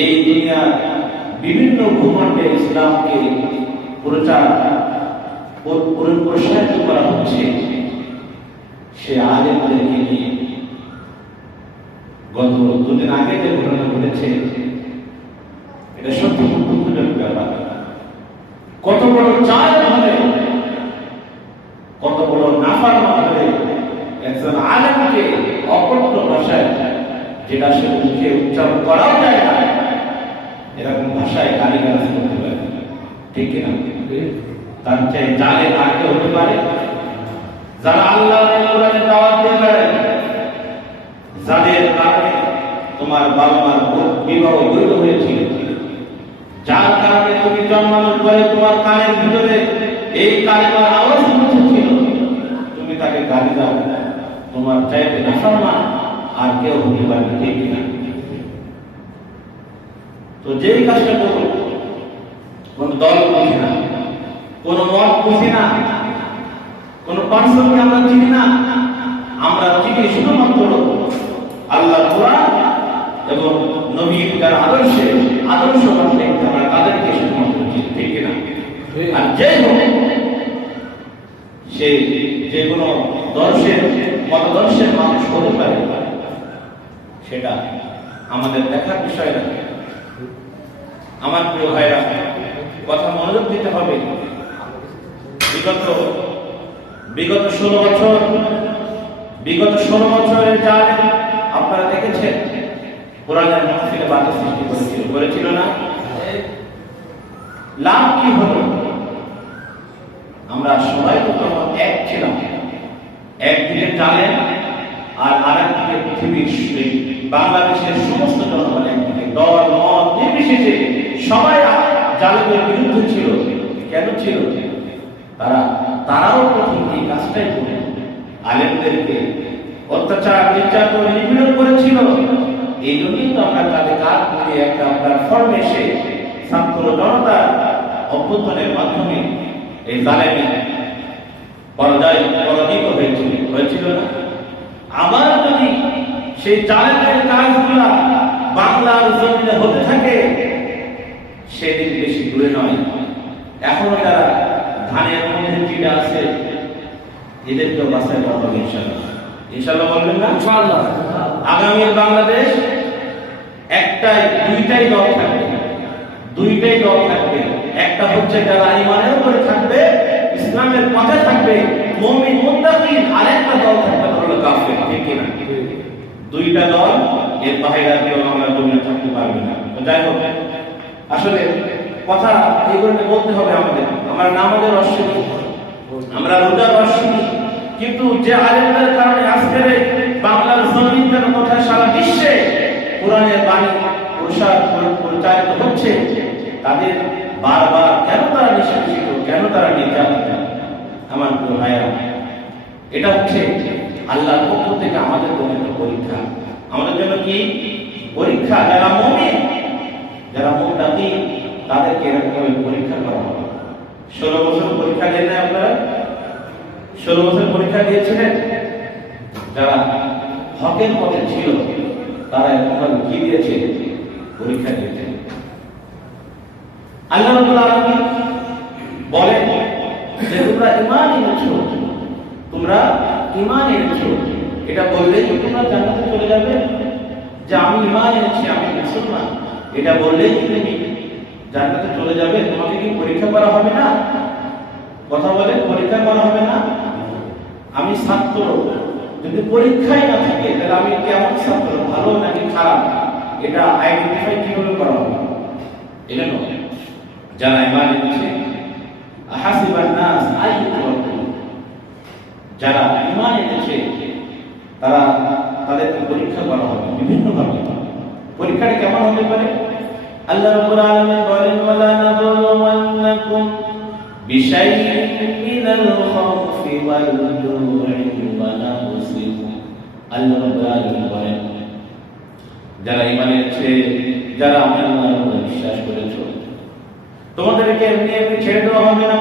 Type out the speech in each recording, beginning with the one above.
এই দুনিয়ার বিভিন্ন ভূখণ্ডে ইসলামকে প্রচার প্রসারিত করা হচ্ছে, সে আলেমদেরকে নিয়ে। গত দুদিন আগে যে ঘটনা ঘটেছে, এটা সত্যি খুব দুঃখজনক ব্যাপার। কত বড় চায় হলে কত বড় নাফার হলে একজন আলেমকে অপত্য ভাষায় যেটা সে উচ্চারণ করাও যায় না। এরকম ভাষায় গালি গালাজ করতে পারে। ঠিক কিনা? তার চেয়ে জালে কাকে হতে পারে। যারা আল্লাহ দাওয়াত দিতে পারে যাদের কারণে তোমার বাবা মার বিবাহ বৈধ হয়েছিল। যার কারণে তুমি জন্মানোর পরে তোমার কানের ভিতরে এই কালিমার আওয়াজ ছিল তুমি তাকে গালি দাও। তোমার চাইতে না আর কেউ হতে পারবে ঠিক কিনা? তো যেই কাজটা করো, কোন দল বুঝি না, কোন মত বুঝি না, কোন পার্সনকে আমরা চিনি না, আমরা চিনি শুধুমাত্র আল্লাহ কোরআন এবং নবীর যার আদর্শে, আদর্শ মানলে আমরা তাদেরকে শুধুমাত্র চিনি ঠিক কিনা আর যে সে যে কোনো দর্শের, মতদর্শের মানুষ হতে পারে, সেটা আমাদের দেখার বিষয় না। আমার প্রিয় ভাইরা, কথা মনোযোগ দিতে হবে। বিগত বিগত ষোলো বছর, বিগত ষোলো বছরের যার আপনারা দেখেছেন? কোরআনের মহফিলে বাধা সৃষ্টি করেছিল করেছিল না? লাভ কি হলো? আমরা সবাই তখন এক ছিলাম। একদিকে জানেন আর আরেকদিকে পৃথিবীর বাংলাদেশের সমস্ত জনগণ একদিকে দল, মত নির্বিশেষে সবাই জালেমের বিরুদ্ধে ছিল। কেন ছিল? তারা, তারাও প্রথম এই কাজটাই করত আলেমদেরকে অত্যাচার, নির্যাতন, নিপীড়ন করেছিল। এই জন্যই তো আমরা তাদের কাজ মিলিয়ে একটা প্ল্যাটফর্ম এসে ছাত্র জনতা অভ্যুত্থানের মাধ্যমে এই জালেমে পর্যায় পরাজিত হয়েছিল হয়েছিল না। আবার যদি সেই জালেমের কাজগুলা বাংলার জমিনে হতে থাকে সেদিন বেশি দূরে নয়। এখনও যারা ধানের মধ্যে চিড়ে আছে এদেরকেও বাসায় করা হবে ইনশাল্লাহ ইনশাল্লাহ বলবেন না? ইনশাআল্লাহ। আগামী বাংলাদেশ একটাই দুইটাই দল থাকবে। দুইটাই দল থাকবে। একটা হচ্ছে যারা ইমানের উপরে থাকবে ইসলামের পথে থাকবে মুমিন মুত্তাকিন আরেকটা দল থাকবে হলো কাফের ঠিক কিনা? দুইটা দল এর বাইরে আর কেউ আমরা জমিনে থাকতে পারবে না। যাই হোক আসলে কথা এইগুলো বলতে হবে আমাদের। আমরা নামাজের অশ্বনী আমরা রোজার অশ্বনী কিন্তু যে আলেমদের কারণে আজকের বাংলার জমিনের কথা সারা বিশ্বে কোরআনের বাণী প্রসার পরিচালিত হচ্ছে, তাদের বারবার কেন তারা নিষ্কাশিত কেন তারা নির্যাতিত? আমার প্রিয় ভাইয়া এটা হচ্ছে আল্লাহর পক্ষ থেকে আমাদের জন্য পরীক্ষা। আমাদের জন্য কি? পরীক্ষা। যারা মমিন যারা মুক্তি তাদেরকে এরকম পরীক্ষা করা হবে। ষোলো বছর পরীক্ষা দেন না আপনারা? ষোলো বছর পরীক্ষা দিয়েছিলেন? যারা হকের পথে ছিল, তারা এরকম কি দিয়েছে? পরীক্ষা দিয়েছে। আল্লাহ আলামিন বলেন, যে তোমরা ইমান এনেছো, তোমরা ঈমান এনেছো, এটা বললেই তোমরা জান্নাতে চলে যাবে। যে আমি ইমান এনেছি, আমি মুসলমান এটা বললেই কি তুমি জান্নাতে চলে যাবে, তোমাকে কি পরীক্ষা করা হবে না? কথা বলে পরীক্ষা করা হবে না? আমি ছাত্র। যদি পরীক্ষায় না থাকে, তাহলে আমি কেমন ছাত্র? ভালো নাকি খারাপ? এটা আইডেন্টিফাই কীভাবে করা হবে? এটা নয় যারা ইমান এনেছে হাসিবান নাস যারা ইমান এনেছে, তারা তাদেরকে পরীক্ষা করা হবে, বিভিন্ন ভাবে পরীক্ষাটা কেমন হতে পারে? আল্লাহ রাব্বুল আলামিন বলেন, ওয়ালা নাবলুওয়ান্নাকুম বিশাইইন মিনাল খাউফি ওয়াল জু'i ওয়া নাকসিকুম আল্লাহ রাব্বুল আলামিন বলেন, যারা ইমান এনেছে, যারা আমার উপর বিশ্বাস করেছ, তোমাদেরকে এমনি এমনি ছেড়ে দেওয়া হবে না।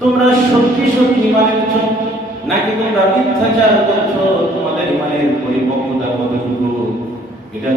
তোমরা সত্যি সত্যি ইমান এনেছো, নাকি তোমরা মিথ্যাচার করছ? তোমাদের ইমানের পরিপক্কতা কতটুকু? এটার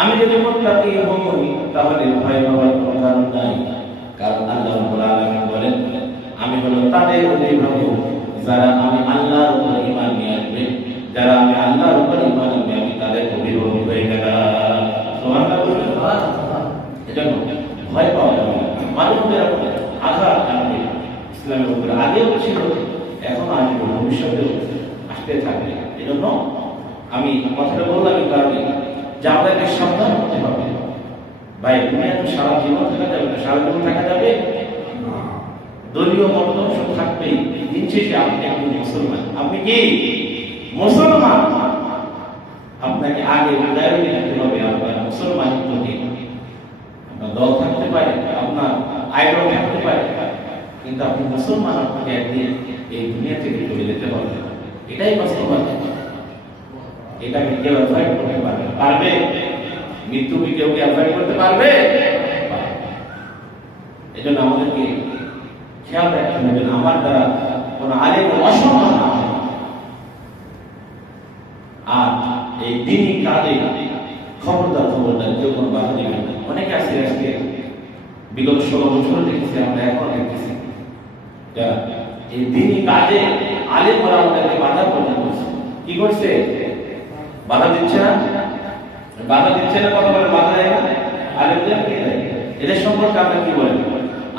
আমি যদি মুত্তাকি হই তাহলে ভয় পাওয়ার কোনো কারণ নাই। কারণ আল্লাহ রাব্বুল আলামিন বলেন, আমি হলো তাদের অভিভাবক, যারা আমি আল্লাহর উপর ঈমান নিয়ে আসবে। যারা আমি আল্লাহর উপর ঈমান আনবে আমি তাদের অভিভাবক হয়ে গেলাম। এজন্য ভয় পাওয়া যাবে মানুষদের আঘাত আনবে। ইসলামের উপরে আগেও ছিল, এখন আসবে, ভবিষ্যতেও আসতে থাকবে। এজন্য আমি কথাটা কারণে যে সাবধান হতে হবে। ভাই দুনিয়া তো সারা জীবন থাকা যাবে না, সারা জীবন থাকা যাবে? দলীয় মতাদর্শ থাকবেই। দিন শেষে আপনি একজন মুসলমান। আপনি কি? মুসলমান। আপনাকে আগে উদাহরণ দিতে হবে, আপনার মুসলমান প্রতি আপনার দল থাকতে পারে, আপনার আইডল থাকতে পারে, কিন্তু আপনি মুসলমান, আপনাকে একদিন এই দুনিয়া থেকে চলে যেতে হবে। এটাই বাস্তবতা। এটাকে কেউ অ্যাভয়েড করতে পারবে। পারবে? মৃত্যুকে কেউ কি অ্যাভয়েড করতে পারবে? এই জন্য আমাদেরকে খেয়াল রাখতে হবে আমার দ্বারা কোন আলেমের অসম্মান না। আর এই দিনই খবরদার খবরদার, কেউ কোনো বাধা দিবেন না। অনেকে আছে আজকে, বিগত ষোলো বছর দেখেছি, আমরা এখন এই দিনই কাজে আলেম ওরা আমাদেরকে বাধা প্রদান করছে। কি করছে? বাধা দিচ্ছে না? বাধা দিচ্ছে না কত করে বাধা দেয়? না আলেমদের কে দেয়? এদের সম্পর্কে আপনি কি বলেন?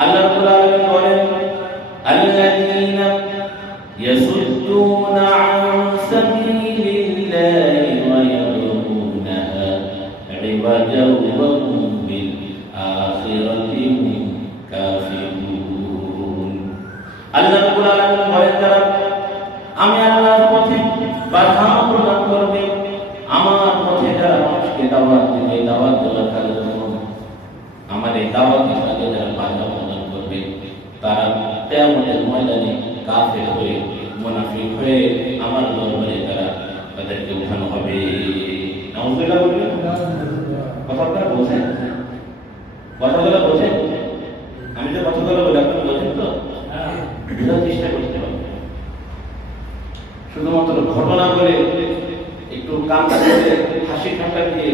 আল্লাহ রাব্বুল আলামিন বলেন, আল্লাযীনা ইয়াসুদ্দুনা আন সাবিলিল্লাহি ওয়া ইয়াবুনাহা ইবাদাও ওয়া হুম বিল আখিরাতি কাফিরুন. আল্লাহ রাব্বুল আলামিন বলেন আমি আল্লাহর পথে বাধা প্রদান করবে আমার পথে যারা মানুষকে দাওয়াত দিবে দাওয়াত দেওয়ার কাজে আমার এই দাওয়াতের কাজে যারা বাধা প্রদান করবে, তারা তেমনের ময়দানে কাফের হয়ে, মুনাফিক হয়ে আমার দরবারে তারা তাদেরকে উঠানো হবে। কথা আপনারা বোঝেন? কথাগুলো বোঝেন আমি যে কথাগুলো বলি আপনারা বোঝেন তো বোঝার চেষ্টা করতে হবে শুধুমাত্র ঘটনা বলে একটু কান্না করে হাসি ঠাট্টা দিয়ে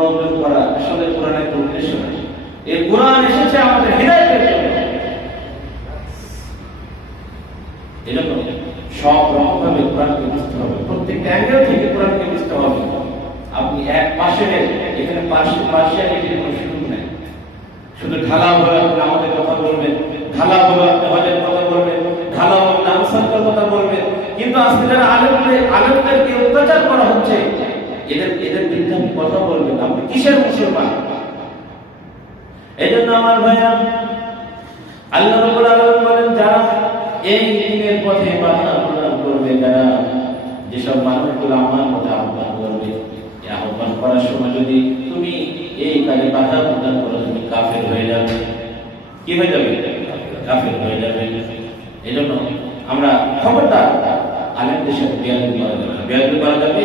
মনোরঞ্জন করা আসলে কোরআনের উদ্দেশ্য নয়। এই কোরআন এসেছে আমাদের হৃদয়ের জন্য। সব ভাবে কোরআনকে বুঝতে হবে। অ্যাঙ্গেল থেকে কোরআনকে বুঝতে হবে। আপনি এক পাশে এখানে পাশে পাশে কোনো সুযোগ নেই। শুধু ঢালা আপনি আমাদের কথা বলবেন, ঢালা হলে আপনি হজের কথা বলবেন, ঢালা কথা বলবেন। কিন্তু আজকে যারা আলেমদের আলেমদেরকে অত্যাচার করা হচ্ছে এদের এদের বিরুদ্ধে আপনি কথা বলবেন আপনি কিসের মুসলমান? এই জন্য আমার ভাইয়া আল্লাহ রাব্বুল আলামিন বলেন, যারা এই দিনের পথে বাধা প্রদান করবে যারা যেসব মানুষগুলো আমার পথে আহ্বান করবে আহ্বান করার সময় যদি তুমি এই কাজে বাধা প্রদান করো, তুমি কাফের হয়ে যাবে। কি হয়ে যাবে? কাফের হয়ে যাবে। এই জন্য আমরা খবরদার আলেমদের সাথে বেয়াদবি করা যাবে না। করা যাবে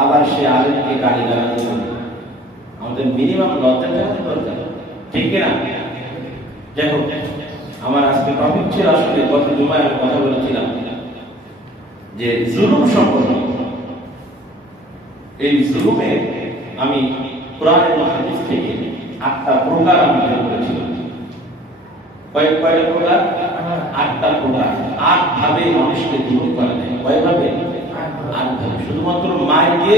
আবার সে আলেমকে গালি গালানো চলবে আমাদের মিনিমাম লজ্জা থাকা দরকার। ঠিক কিনা? হোক আমার আজকে টপিক ছিল আসলে গত জুমায় আমি কথা বলেছিলাম যে জুলুম সম্পর্কে। এই জুলুমে আমি কোরআন এবং হাদিস থেকে আটটা প্রকার আমি বের করেছিলাম। কয় কয়টা প্রকার? আটটা প্রকার। আট ভাবে মানুষকে জুলুম করা যায়। কয় ভাবে আট ভাবে শুধুমাত্র দিয়ে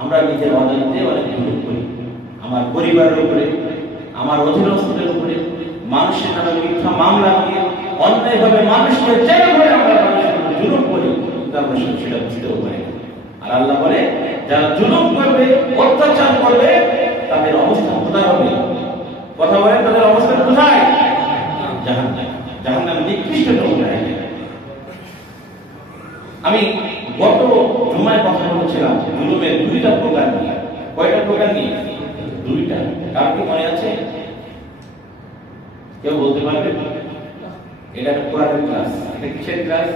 আমরা নিজের অজান্তে অনেক জুলুম করি। আমার পরিবারের উপরে, আমার অধীনস্থদের উপরে, মানুষের নামে মিথ্যা মামলা দিয়ে অন্যায়ভাবে মানুষকে জেলে করে আমরা জুলুম করি আমরা সেটা বুঝতেও পারি আর আল্লাহ বলে, যারা জুলুম করবে, অত্যাচার করবে, তাদের অবস্থা কোথায় হবে? কথা বলেন, তাদের অবস্থা কোথায়? জাহান জাহান নামে নিকৃষ্টতম জায়গা আমি গত জুমায় কথা বলেছিলাম জুলুমের দুইটা প্রকার নিয়ে। কয়টা প্রকার নিয়ে? দুইটা। কার কি মনে আছে? কেউ বলতে পারবে? এটা কোরআনের ক্লাস। এটা কিসের ক্লাস?